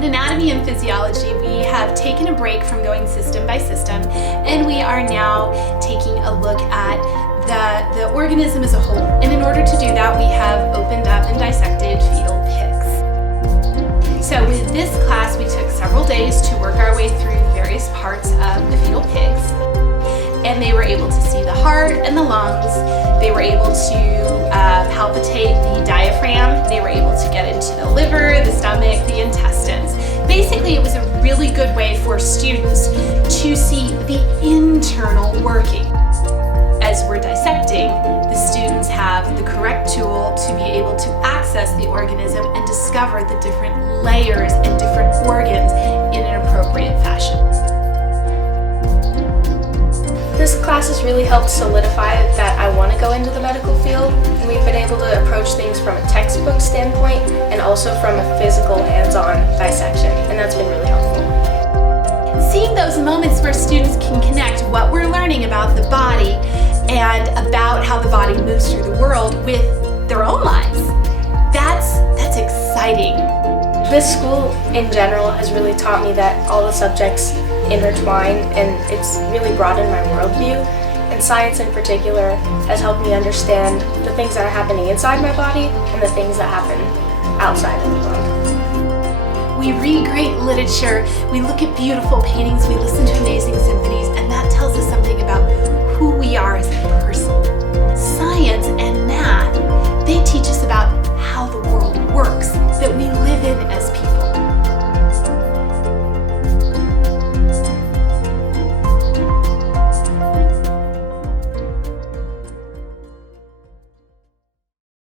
In Anatomy and Physiology, we have taken a break from going system by system, and we are now taking a look at the organism as a whole. And in order to do that, we have opened up and dissected fetal pigs. So with this class, we took several days to work our way through various parts of the fetal pigs. And they were able to see the heart and the lungs. They were able to palpitate the diaphragm. They were able to get into the liver, the stomach, the intestines. Basically, it was a really good way for students to see the internal working. As we're dissecting, the students have the correct tool to be able to access the organism and discover the different layers and different organs in an appropriate fashion. This class has really helped solidify that I want to go into the medical field, and we've been able to approach things from a textbook standpoint and also from a physical hands-on dissection, and that's been really helpful. Seeing those moments where students can connect what we're learning about the body and about how the body moves through the world with their own lives, that's exciting. This school in general has really taught me that all the subjects intertwine, and it's really broadened my worldview. And science in particular has helped me understand the things that are happening inside my body and the things that happen outside of the world. We read great literature, we look at beautiful paintings, we listen to amazing symphonies,